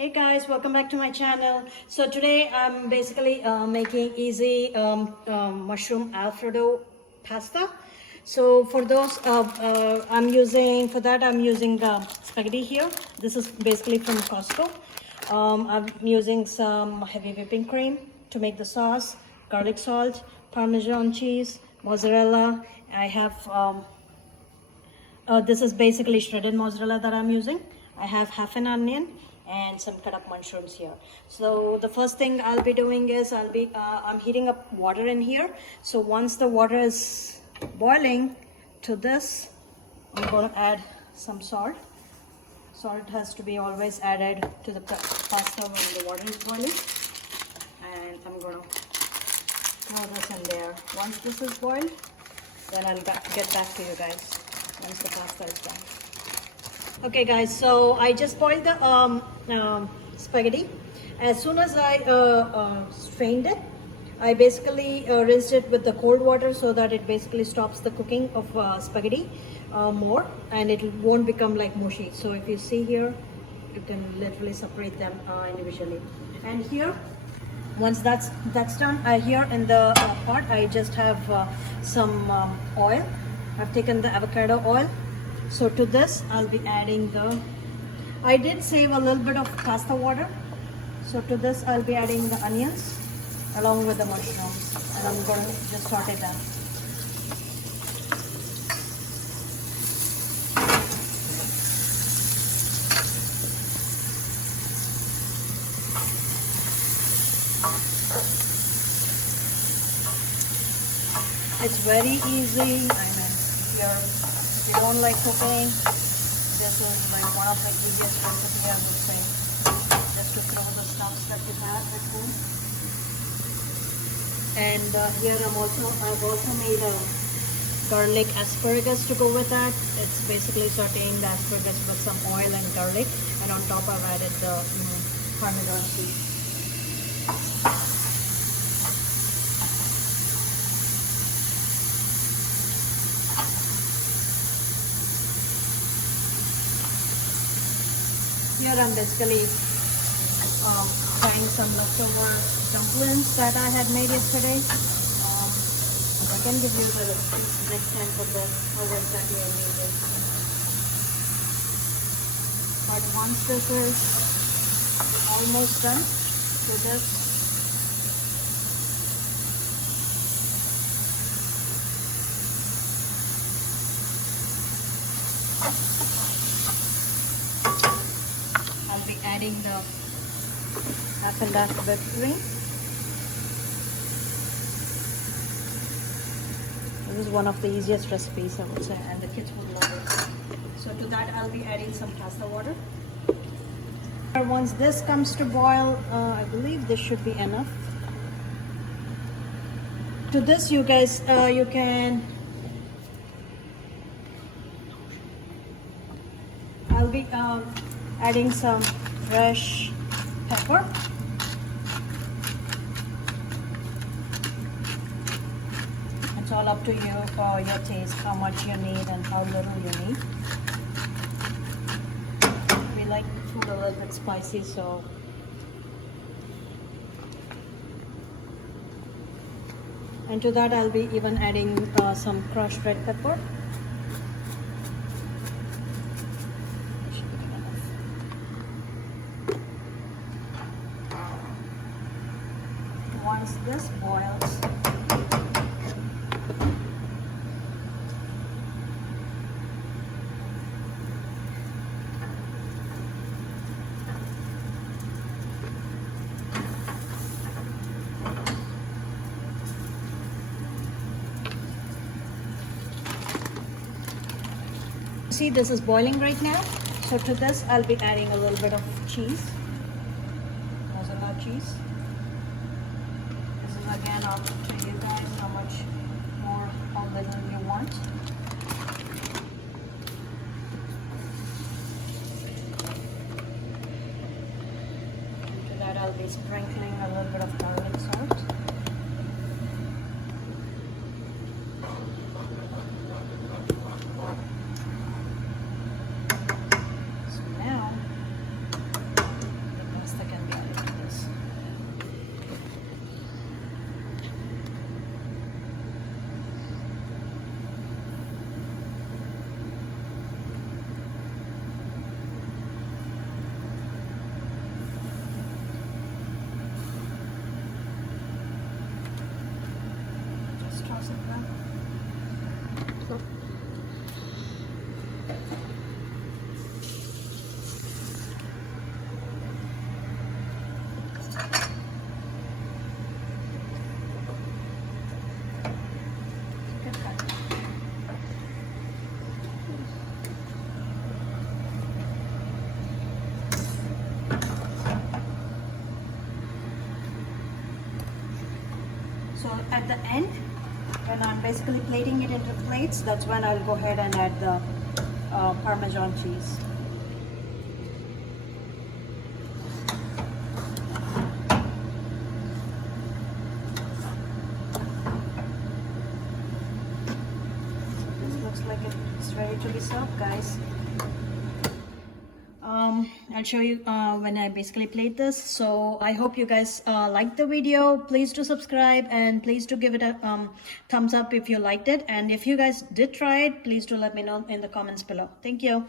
Hey guys, welcome back to my channel. So today I'm basically making easy mushroom Alfredo pasta. So for those, I'm using spaghetti here. This is basically from Costco. I'm using some heavy whipping cream to make the sauce, garlic salt, Parmesan cheese, mozzarella. I have this is basically shredded mozzarella that I'm using. I have half an onion and some cut up mushrooms here. So the first thing I'll be doing is I'm heating up water in here. So once the water is boiling, to this I'm going to add some salt. Salt has to be always added to the pasta when the water is boiling. And I'm going to throw this in there. Once this is boiled, then I'll get back to you guys once the pasta is done. Okay guys, so I just boiled the spaghetti. As soon as I strained it, I basically rinsed it with the cold water so that it basically stops the cooking of spaghetti more, and it won't become like mushy. So if you see here, you can literally separate them individually. And here, once that's done, here in the pot I just have some oil. I've taken the avocado oil. So to this I'll be adding I did save a little bit of pasta water. So to this I'll be adding the onions along with the mushrooms, and I'm going to just saute them. It's very easy. I mean, if you don't like cooking, this is like one of the easiest recipes I would say. Just to throw the stuffs that you have at home. And here I've also made a garlic asparagus to go with that. It's basically sauteing the asparagus with some oil and garlic, and on top I've added the Parmesan cheese. Here I'm basically trying some leftover dumplings that I had made yesterday. I can give you the next time for this, how exactly I made it. But once this is almost done, so this I'll be adding the half and half whipped cream. This is one of the easiest recipes I would say, and the kids would love it. So to that I'll be adding some pasta water. Once this comes to boil, I believe this should be enough. To this you guys, you can I'll be adding some fresh pepper. It's all up to you for your taste, how much you need and how little you need. We like food a little bit spicy, so and to that I'll be even adding some crushed red pepper. Once this boils, see this is boiling right now. So to this I'll be adding a little bit of cheese, mozzarella cheese. Again, up to you guys how much more or little you want. After that I'll be sprinkling a little bit of garlic salt. So now So at the end, when I'm basically plating it into plates, that's when I'll go ahead and add the Parmesan cheese. This looks like it's ready to be served, guys. I'll show you when I basically plate this. So I hope you guys liked the video. Please do subscribe and please do give it a thumbs up if you liked it. And if you guys did try it, please do let me know in the comments below. Thank you.